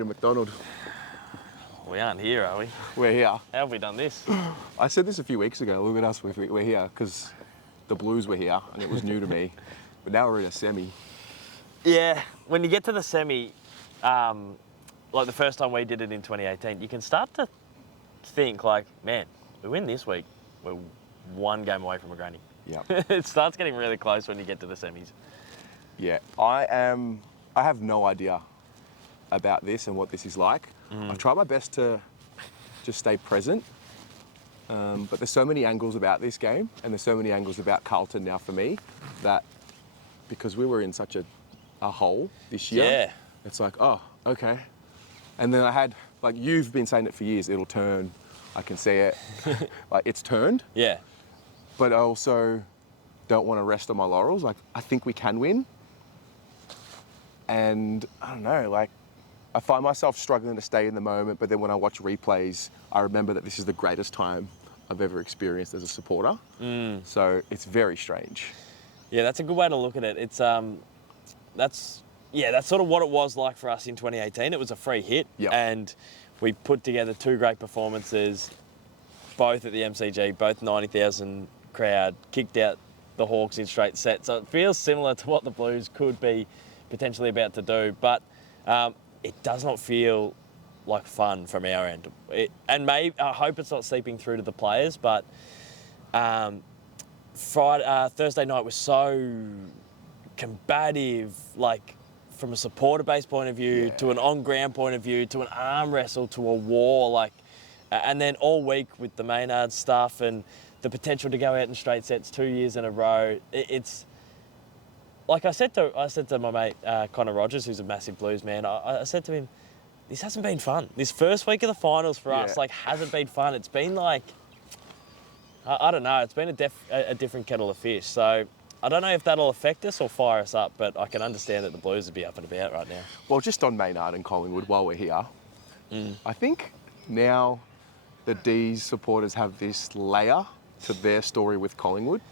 to McDonald. We aren't here, are we? We're here. How have we done this? I said this a few weeks ago. Look at us, we're here because the Blues were here and it was new to me. But now we're in a semi. Yeah, when you get to the semi, like the first time we did it in 2018, you can start to think like, man, we win this week, we're one game away from a granny. Yeah. It starts getting really close when you get to the semis. Yeah, I have no idea about this and what this is like. I've tried my best to just stay present, but there's so many angles about this game and there's so many angles about Carlton now for me that because we were in such a hole this year, Yeah. it's like, oh, okay. And then I had, like you've been saying it for years, it'll turn, I can see it, like it's turned. Yeah. But I also don't want to rest on my laurels. Like, I think we can win. And I don't know, like, I find myself struggling to stay in the moment, but then when I watch replays, I remember that this is the greatest time I've ever experienced as a supporter. So it's very strange. Yeah, that's a good way to look at it. It's that's sort of what it was like for us in 2018. It was a free hit, and we put together two great performances, both at the MCG, both 90,000 crowd, kicked out the Hawks in straight sets. So it feels similar to what the Blues could be potentially about to do, but it does not feel like fun from our end. I hope it's not seeping through to the players, but Thursday night was so combative, like from a supporter-based point of view, to an on-ground point of view, to an arm wrestle, to a war, like, and then all week with the Maynard stuff and the potential to go out in straight sets 2 years in a row. It's like I said to my mate Connor Rogers, who's a massive Blues man. I said to him, "This hasn't been fun. This first week of the finals for us, like, hasn't been fun. It's been like, I don't know. It's been a different kettle of fish. So I don't know if that'll affect us or fire us up, but I can understand that the Blues would be up and about right now." Well, just on Maynard and Collingwood, while we're here, I think now the D's supporters have this layer to their story with Collingwood.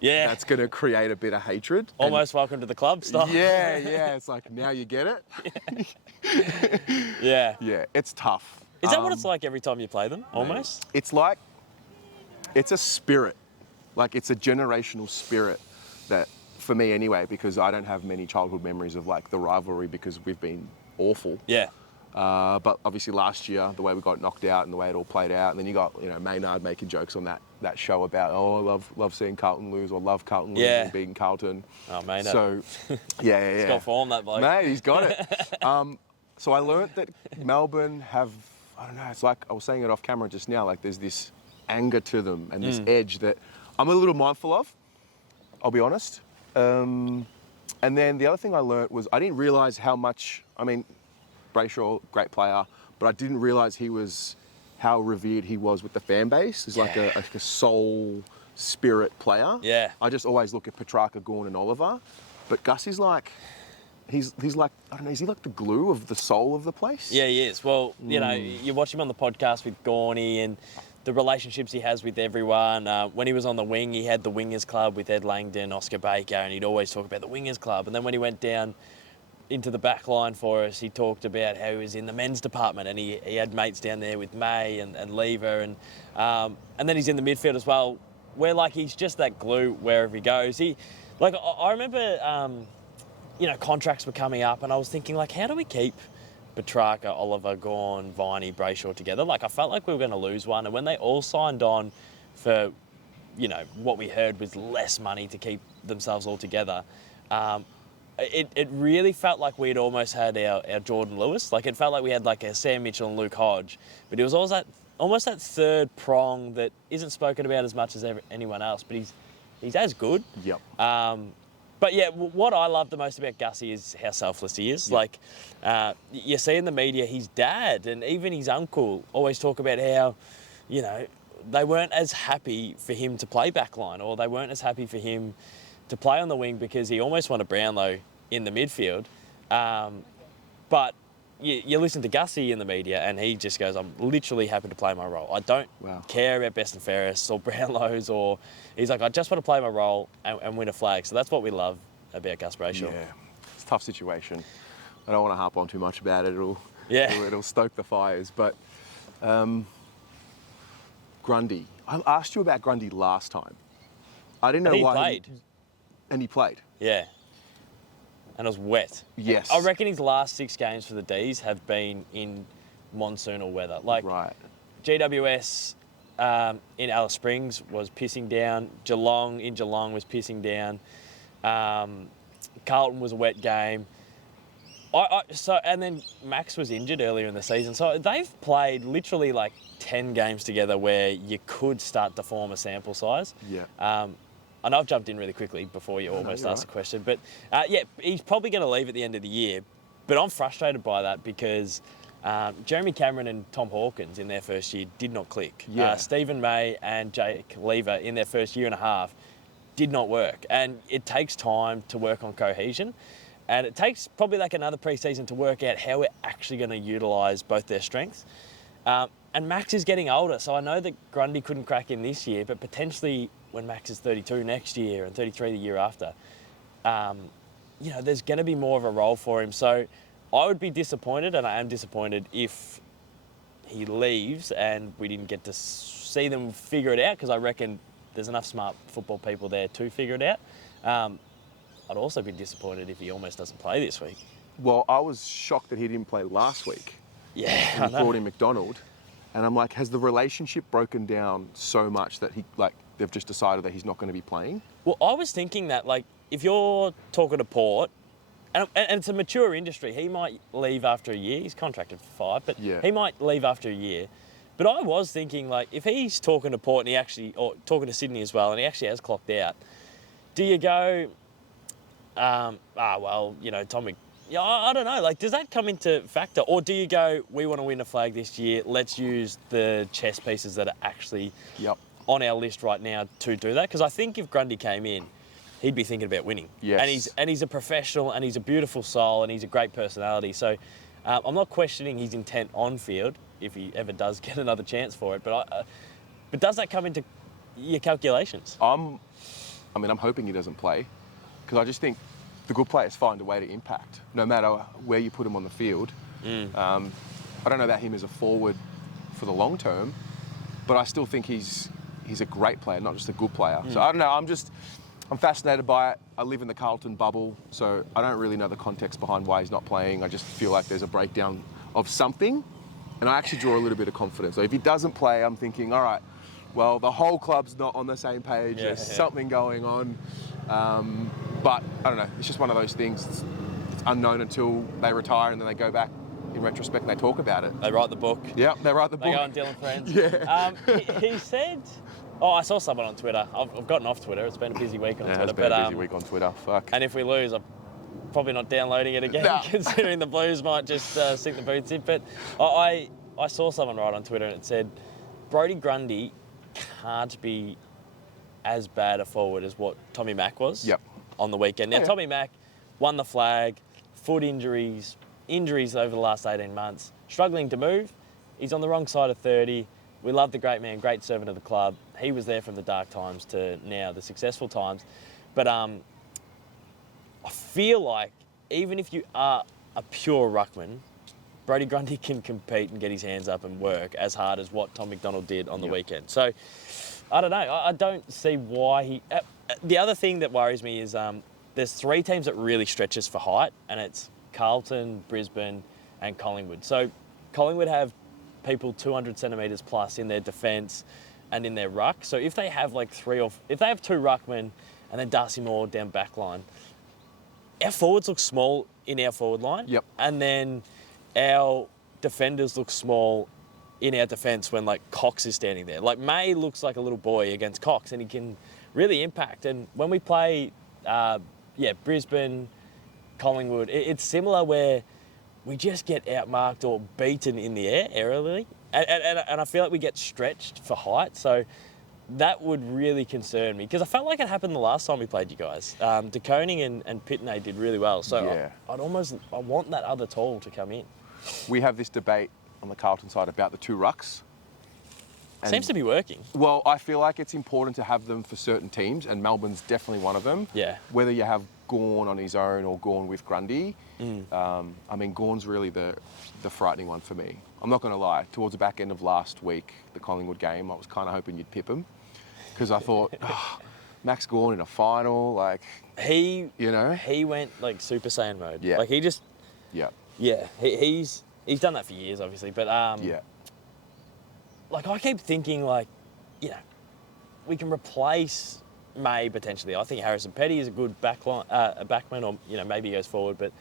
Yeah. That's going to create a bit of hatred. Almost welcome to the club stuff. Yeah. It's like, now you get it. Yeah. Yeah, it's tough. Is that what it's like every time you play them, almost? It's like, it's a spirit. Like, it's a generational spirit that, for me anyway, because I don't have many childhood memories of, like, the rivalry because we've been awful. Yeah. But obviously last year, the way we got knocked out and the way it all played out, and then you got, Maynard making jokes on that show about, I love seeing Carlton lose, or love Carlton losing, beating Carlton. Oh, Maynard. So, yeah. He's got form, that bloke. Mate, he's got it. So I learnt that Melbourne have, I don't know, it's like, I was saying it off camera just now, like there's this anger to them and this edge that I'm a little mindful of, I'll be honest. And then the other thing I learnt was I didn't realise how much, Brayshaw, great player, but I didn't realise how revered he was with the fan base. He's like a soul spirit player. Yeah. I just always look at Petrarca, Gawn and Oliver, but Gus is like, he's like, I don't know, is he like the glue of the soul of the place? Yeah, he is. Well, you watch him on the podcast with Gawny and the relationships he has with everyone. When he was on the wing, he had the Wingers Club with Ed Langdon, Oscar Baker, and he'd always talk about the Wingers Club. And then when he went down into the back line for us, he talked about how he was in the men's department and he had mates down there with May and Lever and then he's in the midfield as well, where like he's just that glue wherever he goes. I remember contracts were coming up and I was thinking, like, how do we keep Petrarca, Oliver, Gawn, Viney, Brayshaw together? Like, I felt like we were going to lose one, and when they all signed on for what we heard was less money to keep themselves all together, it really felt like we'd almost had our Jordan Lewis. Like, it felt like we had like a Sam Mitchell and Luke Hodge, but it was almost that third prong that isn't spoken about as much as anyone else, but he's as good. Yep. But yeah, what I love the most about Gussie is how selfless he is. Yep. Like, you see in the media, his dad and even his uncle always talk about how, they weren't as happy for him to play backline, or they weren't as happy for him to play on the wing because he almost wanted Brownlow in the midfield. But you listen to Gussie in the media and he just goes, I'm literally happy to play my role. I don't care about best and fairest or Brownlows, or he's like, I just want to play my role and win a flag. So that's what we love about Gus Brayshaw. Yeah, it's a tough situation. I don't want to harp on too much about it. Yeah. It'll stoke the fires. But Grundy. I asked you about Grundy last time. I didn't know He why. played. And he played. Yeah. And it was wet. Yes. I reckon his last 6 games for the D's have been in monsoonal weather. Like Right. GWS in Alice Springs was pissing down. Geelong was pissing down. Carlton was a wet game. And then Max was injured earlier in the season. So they've played literally like 10 games together where you could start to form a sample size. Yeah. I know I've jumped in really quickly before you almost asked the question, but yeah, he's probably going to leave at the end of the year. But I'm frustrated by that because Jeremy Cameron and Tom Hawkins in their first year did not click. Yeah. Stephen May and Jake Lever in their first year and a half did not work. And it takes time to work on cohesion. And it takes probably like another pre-season to work out how we're actually going to utilise both their strengths. And Max is getting older, so I know that Grundy couldn't crack in this year, but potentially when Max is 32 next year and 33 the year after, there's going to be more of a role for him. So I would be disappointed, and I am disappointed if he leaves and we didn't get to see them figure it out, because I reckon there's enough smart football people there to figure it out. I'd also be disappointed if he almost doesn't play this week. Well, I was shocked that he didn't play last week. Yeah, And I he know. brought in McDonald. And I'm like, has the relationship broken down so much that they've just decided that he's not going to be playing? Well, I was thinking that, like, if you're talking to Port, and it's a mature industry, he might leave after a year. He's contracted for 5, but Yeah. he might leave after a year. But I was thinking, like, if he's talking to Port or talking to Sydney as well, and he actually has clocked out, do you go, Tommy, I don't know. Like, does that come into factor? Or do you go, we want to win a flag this year, let's use the chess pieces that are actually on our list right now to do that? Because I think if Grundy came in, he'd be thinking about winning. Yes. And he's a professional, and he's a beautiful soul, and he's a great personality. So I'm not questioning his intent on field if he ever does get another chance for it. But does that come into your calculations? I'm hoping he doesn't play, because I just think the good players find a way to impact, no matter where you put him on the field. I don't know about him as a forward for the long term, but I still think he's a great player, not just a good player. So I don't know, I'm fascinated by it. I live in the Carlton bubble, so I don't really know the context behind why he's not playing. I just feel like there's a breakdown of something, and I actually draw a little bit of confidence. So if he doesn't play, I'm thinking, all right, well, the whole club's not on the same page. There's something going on. But I don't know, it's just one of those things. It's unknown until they retire, and then they go back in retrospect and they talk about it. They write the book. Yeah, they write the They book. go on Dylan Friends. Yeah. He said, I saw someone on Twitter. I've gotten off Twitter. It's been a busy week on Twitter. It's been a busy week on Twitter. Fuck. And if we lose, I'm probably not downloading it again, No. considering the Blues might just sink the boots in. But I saw someone write on Twitter and it said, Brodie Grundy can't be as bad a forward as what Tommy Mack was on the weekend. Now, Tommy Mack won the flag, foot injuries over the last 18 months, struggling to move. He's on the wrong side of 30. We love the great man, great servant of the club. He was there from the dark times to now the successful times. But I feel like even if you are a pure ruckman, Brodie Grundy can compete and get his hands up and work as hard as what Tom McDonald did on the weekend. So, I don't know. I don't see why he... the other thing that worries me is there's 3 teams that really stretch us for height, and it's Carlton, Brisbane, and Collingwood. So, Collingwood have people 200 centimetres plus in their defence and in their ruck. So, if they have like if they have 2 ruckmen and then Darcy Moore down back line, our forwards look small in our forward line. Yep. And then our defenders look small in our defence when, like, Cox is standing there. Like, May looks like a little boy against Cox, and he can really impact. And when we play, Brisbane, Collingwood, it's similar where we just get outmarked or beaten in the air aerially. And I feel like we get stretched for height. So that would really concern me, because I felt like it happened the last time we played you guys. De Koning and Pitney did really well. So I want that other tall to come in. We have this debate on the Carlton side about the 2 rucks. And, Seems to be working. Well, I feel like it's important to have them for certain teams, and Melbourne's definitely one of them. Yeah. Whether you have Gawn on his own or Gawn with Grundy, I mean, Gawn's really the frightening one for me. I'm not going to lie. Towards the back end of last week, the Collingwood game, I was kind of hoping you'd pip him because I thought, Max Gawn in a final, like, He went like Super Saiyan mode. Yeah. Like he just, yeah, he's done that for years, obviously. But yeah, like I keep thinking, like, we can replace May potentially. I think Harrison Petty is a good backman, or maybe he goes forward. But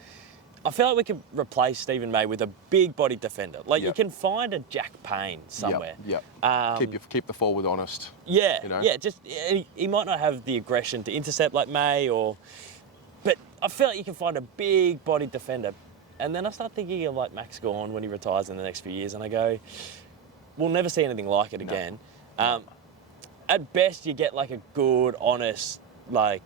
I feel like we could replace Stephen May with a big-bodied defender. Like you can find a Jack Payne somewhere. Yeah. Keep the forward honest. Yeah, you know? yeah. Just he might not have the aggression to intercept like May, but I feel like you can find a big-bodied defender. And then I start thinking of like Max Gawn when he retires in the next few years, and I go, we'll never see anything like it again. At best, you get like a good, honest, like,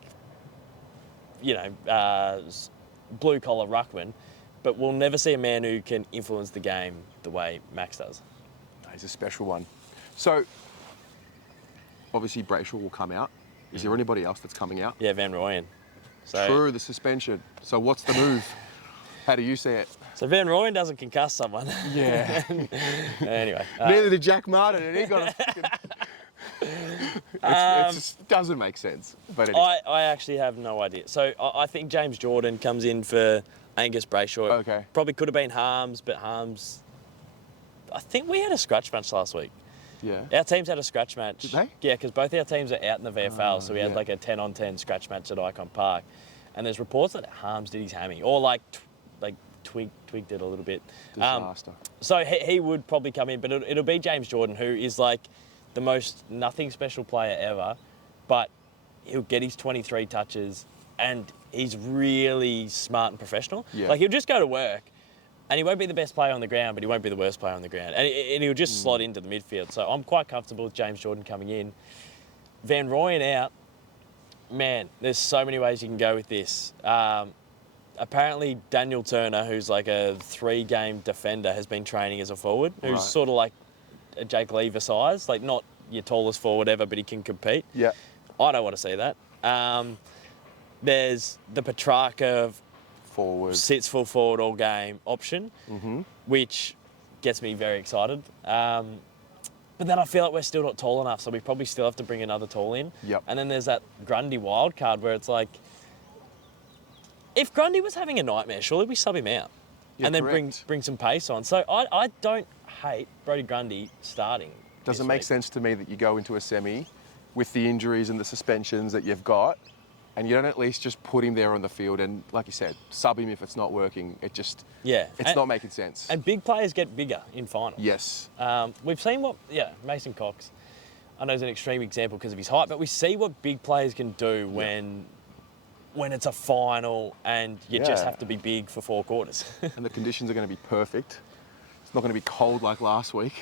blue-collar ruckman, but we'll never see a man who can influence the game the way Max does. He's a special one. So, obviously, Brayshaw will come out. Is there anybody else that's coming out? Yeah, Van Rooyen. So, True, the suspension. So what's the move? How do you see it? So Van Rooyen doesn't concuss someone. Yeah. Anyway. Neither did Jack Martin, and he got a fucking... It just doesn't make sense. But anyway. I actually have no idea. So I think James Jordan comes in for Angus Brayshaw. Okay. Probably could have been Harms, but Harms... I think we had a scratch match last week. Yeah. Our teams had a scratch match. Did they? Yeah, because both our teams are out in the VFL, so we had yeah. like a 10-on-10 scratch match at Icon Park. And there's reports that Harms did his hammy, or like Twig did a little bit. Disaster. So he would probably come in, but it'll be James Jordan, who is like the most nothing special player ever, but he'll get his 23 touches, and he's really smart and professional. Yeah. Like he'll just go to work, and he won't be the best player on the ground, but he won't be the worst player on the ground, and he'll just slot into the midfield. So I'm quite comfortable with James Jordan coming in. Van Rooyen out. Man, there's so many ways you can go with this. Apparently, Daniel Turner, who's like a 3-game defender, has been training as a forward, who's Right. sort of like a Jake Lever size, like not your tallest forward ever, but he can compete. Yeah. I don't want to see that. There's the Petrarca Forward. sits full forward all game option, which gets me very excited. But then I feel like we're still not tall enough, so we probably still have to bring another tall in. Yep. And then there's that Grundy wild card where it's like, if Grundy was having a nightmare, surely we sub him out. Yeah, and then correct. bring some pace on. So I don't hate Brodie Grundy starting. Doesn't this make week. sense to me that you go into a semi with the injuries and the suspensions that you've got, and you don't at least just put him there on the field and, like you said, sub him if it's not working. It's not making sense. And big players get bigger in finals. Yes. We've seen Mason Cox, I know is an extreme example because of his height, but we see what big players can do when it's a final and you just Yeah. have to be big for 4 quarters. And the conditions are going to be perfect. It's not going to be cold like last week.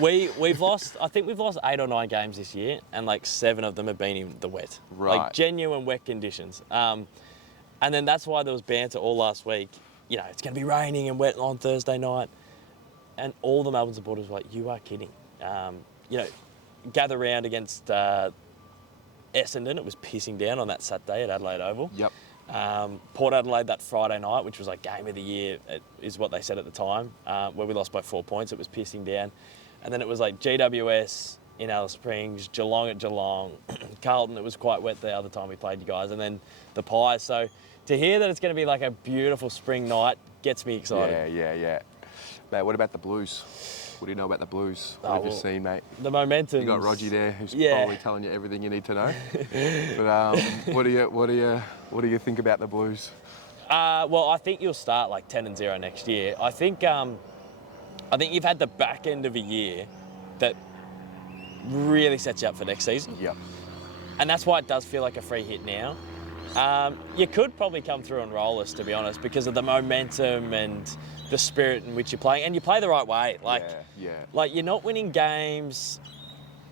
We've lost 8 or 9 games this year, and like 7 of them have been in the wet. Right. Like genuine wet conditions. And then that's why there was banter all last week. It's going to be raining and wet on Thursday night. And all the Melbourne supporters were like, you are kidding. Gather round against Essendon. It was pissing down on that Saturday at Adelaide Oval. Yep. Port Adelaide that Friday night, which was like game of the year, is what they said at the time, where we lost by 4 points. It was pissing down. And then it was like GWS in Alice Springs, Geelong at Geelong, Carlton. It was quite wet the other time we played you guys, and then the Pies. So to hear that it's going to be like a beautiful spring night gets me excited. Yeah. Mate, what about the Blues? What do you know about the Blues? What have you seen, mate? The momentum. You got Rogie there, who's Yeah. probably telling you everything you need to know. But what do you think about the Blues? Well, I think you'll start like 10-0 next year. I think you've had the back end of a year that really sets you up for next season. Yep. And that's why it does feel like a free hit now. You could probably come through and roll us, to be honest, because of the momentum and the spirit in which you're playing. And you play the right way. Like you're not winning games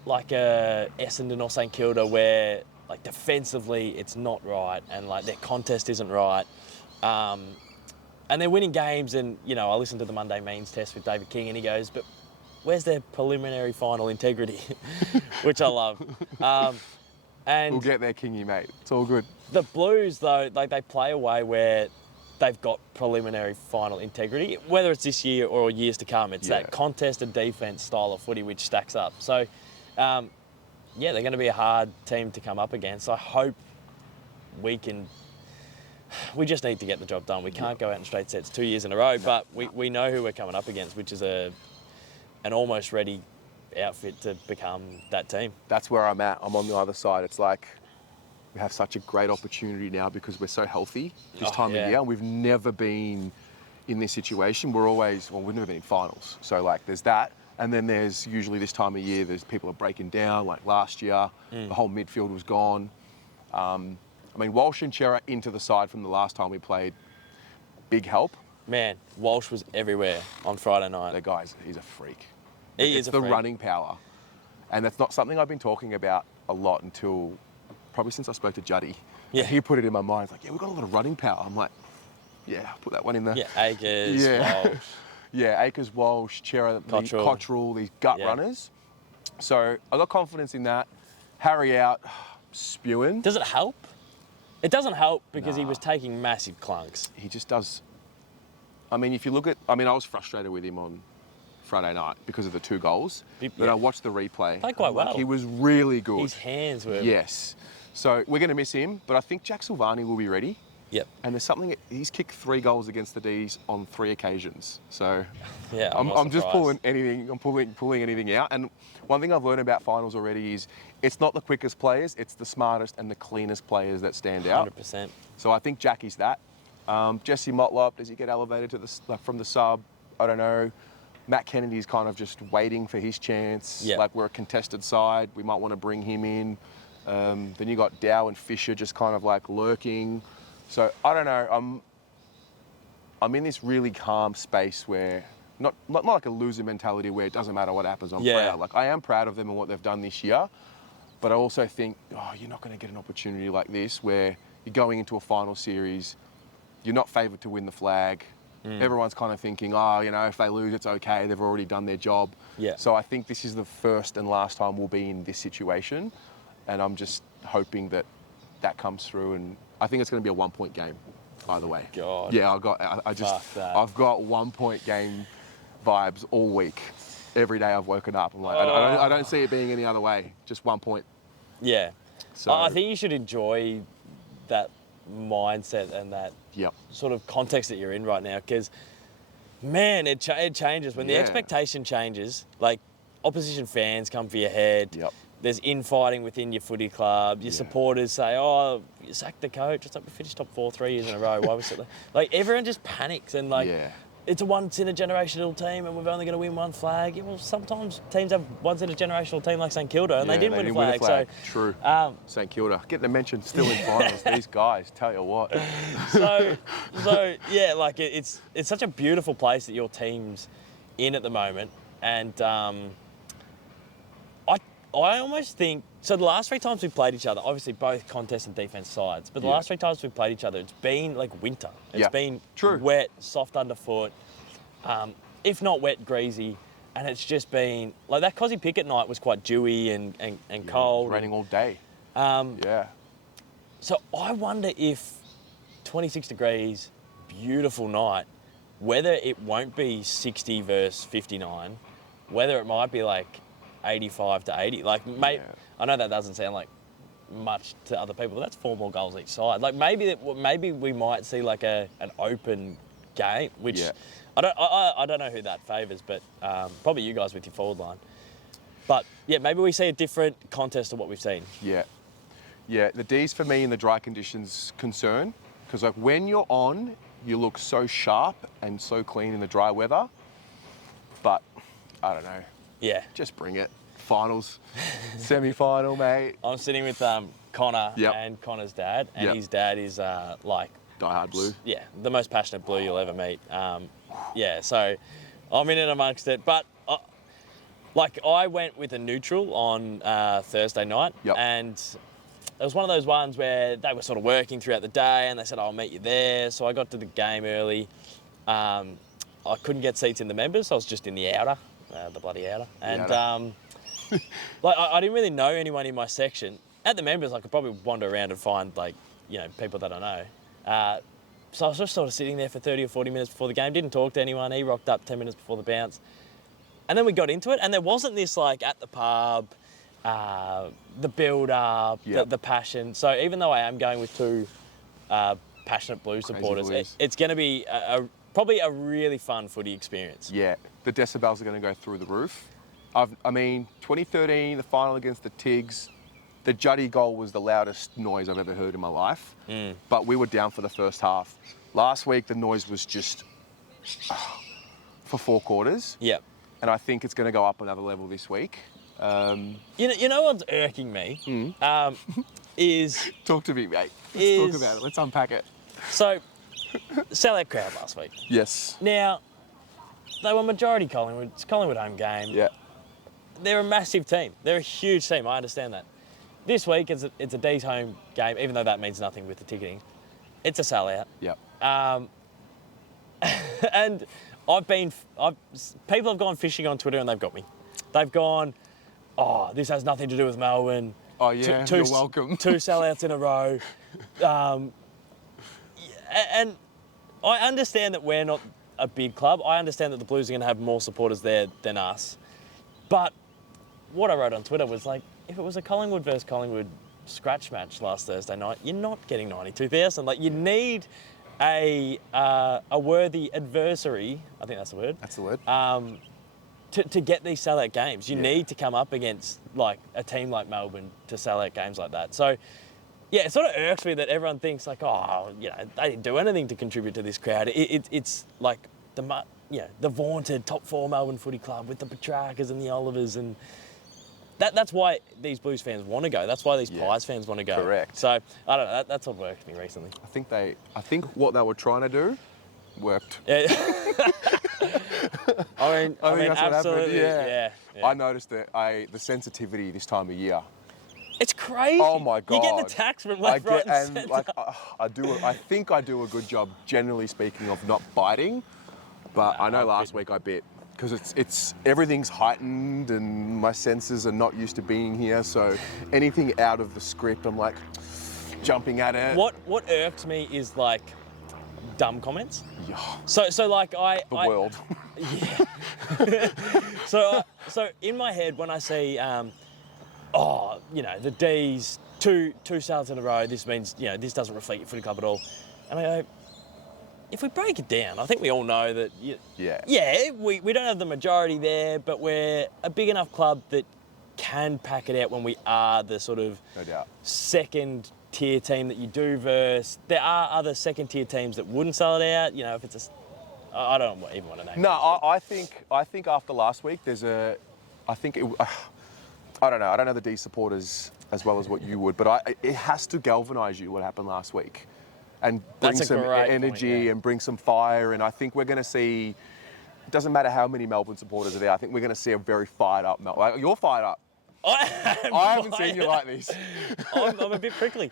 like Essendon or St Kilda where like defensively it's not right and like their contest isn't right. And they're winning games, and I listened to the Monday Means test with David King, and he goes, but where's their preliminary final integrity? Which I love. And We'll get there, Kingy, mate. It's all good. the Blues, though, like they play a way where they've got preliminary final integrity, whether it's this year or years to come. It's that contested defence style of footy which stacks up. So, yeah, they're going to be a hard team to come up against. I hope we can... We just need to get the job done. We can't go out in straight sets 2 years in a row, but we know who we're coming up against, which is an almost ready outfit to become that team. That's where I'm at. I'm on the other side. It's like we have such a great opportunity now because we're so healthy this time of year. We've never been in this situation. We've never been in finals. So, like, there's that. And then there's usually this time of year, there's people are breaking down. Like last year, the whole midfield was gone. I mean, Walsh and Chera into the side from the last time we played, big help. Man, Walsh was everywhere on Friday night. The guy's, he's a freak. It's the running power. And that's not something I've been talking about a lot until probably since I spoke to Juddy. Yeah. And he put it in my mind. It's like, yeah, we've got a lot of running power. I'm like, yeah, I'll put that one in there. Yeah, Akers, Walsh. Yeah, Akers, Walsh, Chera, Cottrell, these gut runners. So I got confidence in that. Harry out, spewing. Does it help? It doesn't help because he was taking massive clunks. He just does. I mean, if you look at... I mean, I was frustrated with him on Friday night because of the 2 goals. But I watched the replay. Played quite well. He was really good. His hands were... Yes. So we're going to miss him, but I think Jack Silvani will be ready. Yep. And there's something... He's kicked 3 goals against the D's on 3 occasions. So yeah, I'm just pulling anything. I'm pulling anything out. And one thing I've learned about finals already is it's not the quickest players, it's the smartest and the cleanest players that stand out. 100%. So I think Jackie's that. Jesse Motlop, does he get elevated to from the sub? I don't know. Matt Kennedy's kind of just waiting for his chance. Yeah. Like, we're a contested side. We might want to bring him in. Then you got Dow and Fisher just kind of like lurking. So I don't know. I'm in this really calm space where not like a loser mentality where it doesn't matter what happens. I'm proud. Like, I am proud of them and what they've done this year. But I also think, you're not going to get an opportunity like this where you're going into a final series, you're not favoured to win the flag. Everyone's kind of thinking, if they lose, it's okay. They've already done their job. Yeah. So I think this is the first and last time we'll be in this situation. And I'm just hoping that comes through. And I think it's going to be a 1-point game, either way. God. Yeah, I've got 1-point game vibes all week. Every day I've woken up. I'm like, I don't see it being any other way. Just 1 point. Yeah. So I think you should enjoy that mindset and that sort of context that you're in right now, because, man, it changes. When the expectation changes, like, opposition fans come for your head. There's infighting within your footy club. Your supporters say, you sacked the coach. It's like, we finished top 4 3 years in a row. Why was it like, everyone just panics and, like, it's a once-in-a-generational team and we've only got to win 1 flag. Yeah, well, sometimes teams have once-in-a-generational team like St Kilda and they didn't win a flag. So, true. St Kilda. Getting a mention still in finals. These guys, tell you what. So yeah, like, it's such a beautiful place that your team's in at the moment. And I almost think... So the last 3 times we've played each other, obviously both contest and defence sides, but the last 3 times we've played each other, it's been like winter. It's been wet, soft underfoot, if not wet, greasy, and it's just been... Like, that Cozzy Pickett night was quite dewy and cold. Raining all day. So I wonder if 26 degrees, beautiful night, whether it won't be 60 versus 59, whether it might be like 85 to 80. Like, mate, I know that doesn't sound like much to other people, but that's 4 more goals each side. Like, maybe we might see like an open game, which I don't know who that favours, but probably you guys with your forward line. But yeah, maybe we see a different contest to what we've seen. Yeah, the D's for me in the dry conditions concern, because like when you're on, you look so sharp and so clean in the dry weather. But I don't know. Yeah. Just bring it. Finals, semi-final, mate. I'm sitting with Connor and Connor's dad, and his dad is like... Die-hard blue. Yeah, the most passionate blue you'll ever meet. So I'm in and amongst it. But, I went with a neutral on Thursday night, and it was one of those ones where they were sort of working throughout the day, and they said, I'll meet you there. So I got to the game early. I couldn't get seats in the members, so I was just in the outer. the bloody outer. And outer. like I didn't really know anyone in my section. At the members, I could probably wander around and find people that I know. So I was just sort of sitting there for 30 or 40 minutes before the game. Didn't talk to anyone. He rocked up 10 minutes before the bounce, and then we got into it. And there wasn't this like at the pub, the build up, the passion. So even though I am going with two passionate Blues supporters, it's going to be probably a really fun footy experience. Yeah, the decibels are going to go through the roof. 2013, the final against the Tigs, the Juddy goal was the loudest noise I've ever heard in my life. But we were down for the first half. Last week, the noise was just for 4 quarters. Yep. And I think it's going to go up another level this week. You know what's irking me? Is... Talk to me, mate. Let's talk about it. Let's unpack it. So, sellout crowd last week. Yes. Now, they were majority Collingwood. It's Collingwood home game. Yeah. They're a massive team. They're a huge team. I understand that. This week, it's a D's home game, even though that means nothing with the ticketing. It's a sellout. Yep. And people have gone fishing on Twitter and they've got me. They've gone, oh, this has nothing to do with Melbourne. Oh, yeah, you're welcome. 2 sellouts in a row. And I understand that we're not a big club. I understand that the Blues are going to have more supporters there than us. But what I wrote on Twitter was like, if it was a Collingwood versus Collingwood scratch match last Thursday night, you're not getting 92,000. Like, you need a worthy adversary. I think that's the word. That's the word. To get these sellout games, you need to come up against like a team like Melbourne to sell out games like that. So, yeah, it sort of irks me that everyone thinks like, oh, they didn't do anything to contribute to this crowd. It's like the vaunted top 4 Melbourne Footy Club with the Petrarcas and the Olivers, and that's why these Blues fans want to go. That's why these Pies fans want to go. Correct. So I don't know. That's what worked for me recently. I think what they were trying to do worked. Yeah. I mean, that's absolutely. What happened. Yeah. I noticed that the sensitivity this time of year. It's crazy. Oh my God. You get the tax from left, right, and centre. Like I think I do a good job, generally speaking, of not biting. But I know last week I bit because it's everything's heightened and my senses are not used to being here. So anything out of the script, I'm like jumping at it. What irks me is like dumb comments. Yeah. So like the world. Yeah. So in my head when I see, the D's two sales in a row, this means this doesn't reflect your footy club at all, and I go, if we break it down, I think we all know that. We don't have the majority there, but we're a big enough club that can pack it out when we are the sort of second tier team that you do verse. There are other second tier teams that wouldn't sell it out. If it's I don't even want to name. No, I think after last week, I don't know. I don't know the D supporters as well as what you would, but it has to galvanise you what happened last week, and bring some energy and bring some fire. And I think we're going to see. It doesn't matter how many Melbourne supporters are there. I think we're going to see a very fired up Melbourne. Like, you're fired up. I haven't seen you like this. I'm a bit prickly.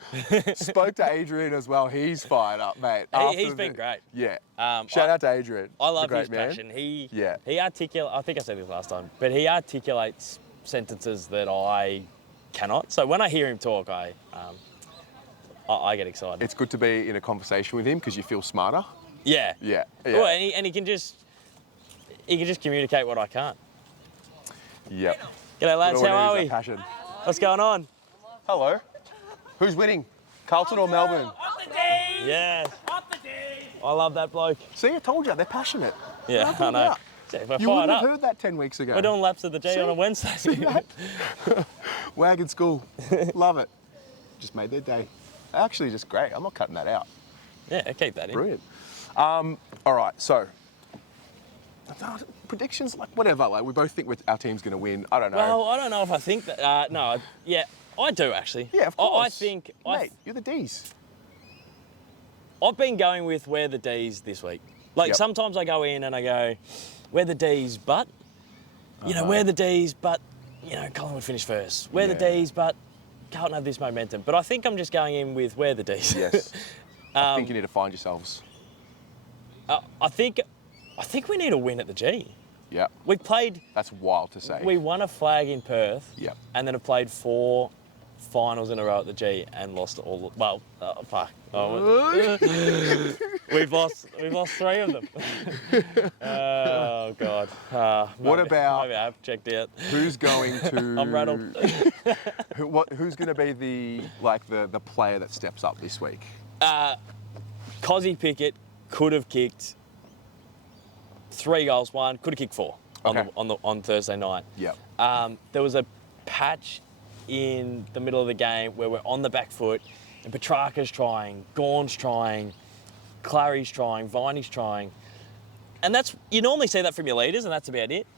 Spoke to Adrian as well. He's fired up, mate. He's been great. Yeah. Shout out to Adrian. I love his man. passion. He articulates. I think I said this last time, but he articulates sentences that I cannot. So when I hear him talk, I get excited. It's good to be in a conversation with him because you feel smarter. Yeah. Yeah. Well, and he can just communicate what I can't. Yep. G'day lads, how are we? Passion. What's going on? Hello. Who's winning? Carlton or Melbourne? Up the D's! Yeah. Up the D's! I love that bloke. See, I told you, they're passionate. Yeah, I know. We're You wouldn't have heard that 10 weeks ago. We're doing laps of the G on a Wednesday. See that? Wagon school. Love it. Just made their day. Actually, just great. I'm not cutting that out. Yeah, keep that in. Brilliant. All right, so predictions, like whatever. Like we both think our team's going to win. I don't know. Well, I don't know if I think that. No, yeah, I do actually. Yeah, of course. I think. Mate, you're the D's. I've been going with we're the D's this week. Like sometimes I go in and I go, we're the D's, but we're the D's, but Collingwood finished first. We're the D's, but Carlton have this momentum. But I think I'm just going in with we're the D's. Yes. I think you need to find yourselves. I think we need a win at the G. Yeah. We played. That's wild to say. We won a flag in Perth. Yep. And then have played 4 finals in a row at the G and lost all. Well, fuck. Oh, we've lost 3 of them. Oh God. What about- Maybe I've checked out. Who's going to? I'm rattled. Who's going to be the player that steps up this week? Cozzy Pickett could have kicked 3 goals. Could have kicked 4 Okay. on Thursday night. Yep. There was a patch in the middle of the game where we're on the back foot and Petrarca's trying, Gawn's trying, Clary's trying, Viney's trying. And you normally see that from your leaders and that's about it.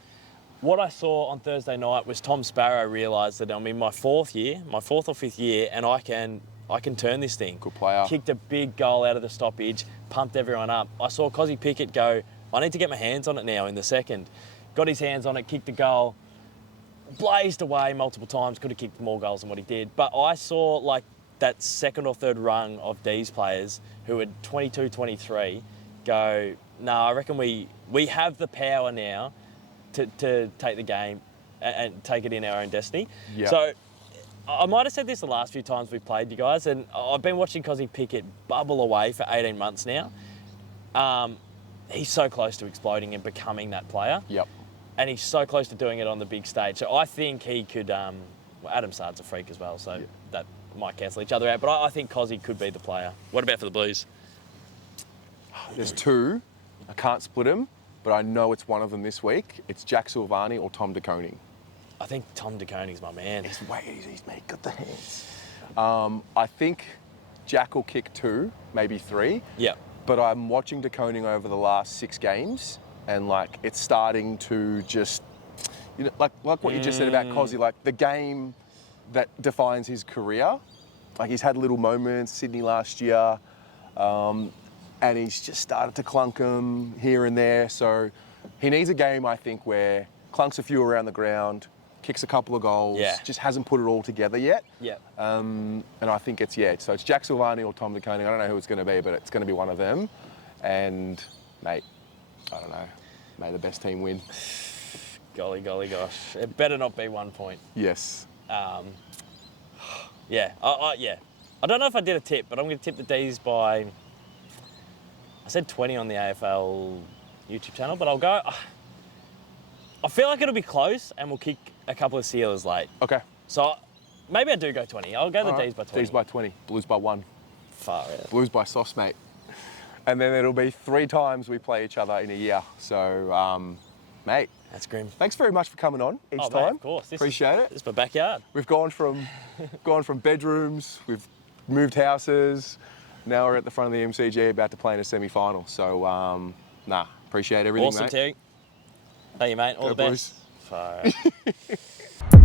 What I saw on Thursday night was Tom Sparrow realised that I'm in my 4th or 5th year, and I can turn this thing. Good player. Kicked a big goal out of the stoppage, pumped everyone up. I saw Cozzy Pickett go, I need to get my hands on it now in the second. Got his hands on it, kicked the goal, blazed away multiple times, could have kicked more goals than what he did. But I saw like that 2nd or 3rd rung of D's players who had 22, 23 go, no, I reckon we have the power now to take the game and take it in our own destiny. Yeah. So I might have said this the last few times we've played, you guys, and I've been watching Cozzy Pickett bubble away for 18 months now. He's so close to exploding and becoming that player. Yep. And he's so close to doing it on the big stage. So I think he could... well, Adam Sard's a freak as well, so that might cancel each other out. But I think Cozzy could be the player. What about for the Blues? There's 2. I can't split them, but I know it's one of them this week. It's Jack Silvani or Tom De Koning. I think Tom De Koning's my man. He's got the hands. I think Jack will kick 2, maybe 3. Yeah. But I'm watching De Koning over the last 6 games, and like it's starting to just, like what you just said about Cozzy, like the game that defines his career. Like he's had little moments, Sydney last year, and he's just started to clunk them here and there. So he needs a game, I think, where clunks a few around the ground, kicks a couple of goals, just hasn't put it all together yet. Yeah. And I think it's Jack Silvani or Tom De Koning. I don't know who it's going to be, but it's going to be one of them. And, mate, I don't know. May the best team win. Golly gosh. It better not be 1 point. Yes. Yeah. I don't know if I did a tip, but I'm going to tip the D's by... I said 20 on the AFL YouTube channel, but I'll go... I feel like it'll be close and we'll kick a couple of sealers late. Okay. So maybe I do go 20. I'll go the D's by 20. D's by 20. Blues by 1. Far out. Blues by sauce, mate. And then it'll be 3 times we play each other in a year. So, mate. That's grim. Thanks very much for coming on each Mate, time. of course. Appreciate it. This is my backyard. We've gone from bedrooms, we've moved houses. Now we're at the front of the MCG about to play in a semi-final. So, appreciate everything, Awesome, mate. Terry. Thank you, mate. All Go the best. Blues. Far out.